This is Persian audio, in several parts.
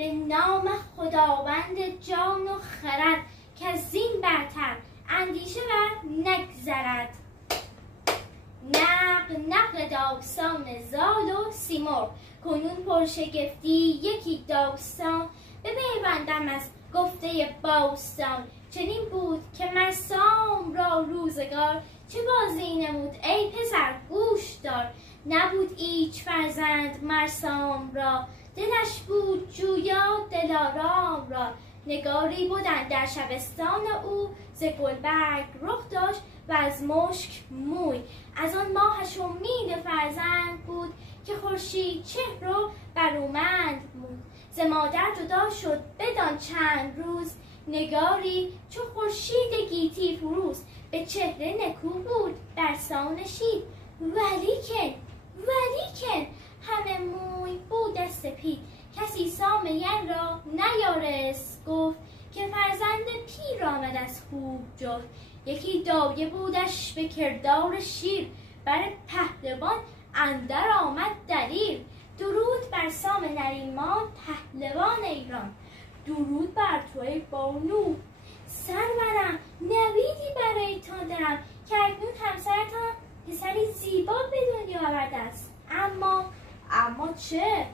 به نام خداوند جان و خرد که از زین برتر اندیشه بر نگذرد. نقل داستان زال و سیمرغ، کنون پرشگفتی یکی داستان، بپیوندم از گفته باستان. چنین بود که مر سام را روزگار، چه بازی نمود ای پسر گوش دار. نبود ایچ فرزند مر سام را، دلش بود جویا دلارام را. نگاری بودند در شبستان او، ز گلبرگ رخ داشت و از مشک موی. از آن ماهش امید فرزند بود، که خورشید چهر و برومند بود. ز مادر جدا شد بدان چند روز، نگاری چو خورشید گیتی فروز. به چهره نکو بود برسان شید، ولیکن همه موی بود سپید. کسی سام یل را نیارست گفت، که فرزند پیر آمد از خوب جفت. یکی دایه بودش به کردار شیر، بر پهلوان اندر آمد دلیر. درود بر سام نریمان پهلوان ایران، درود بر تو ای بانو سرورم. نویدی برایتان دارم، که اکنون همسرتان پسری زیبا به دنیا آورده است. اما چه؟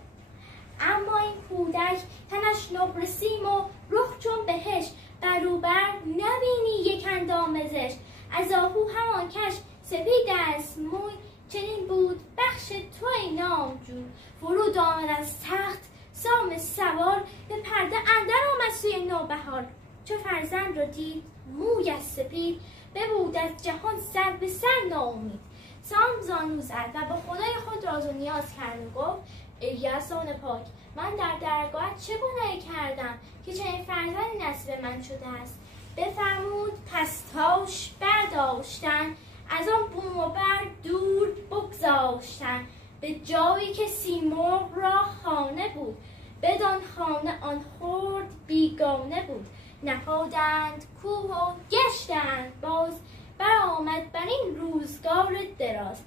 اما این کودک تنش نقره سیم و رخ چون بهشت، بروبر نبینی یک اندام زشت. از آهو همان کش سپید است موی، چنین بود بخش تو ای نامجوی. فرود آمد از تخت سام سوار، به پرده اندر آمد سوی نوبهار. چو فرزند را دید موی از سپید، ببود از جهان سر به سر ناامید. سام زانو زد و به خدای خود راز و نیاز کرد و گفت ای یزدان پاک، من در درگاهت چه گناهی کردم که چنین فرزندی نصیب من شده است؟ بفرمود پس تاش برداشتن، از آن بوم و بر دور بگذاشتن. به جایی که سیمرغ را خانه بود، بدان خانه آن خرد بیگانه بود. نهادند کوه و گشتند باز، برآمد بر این روزگار دراز.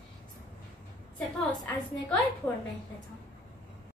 سپاس از نگاه پرمهرتان.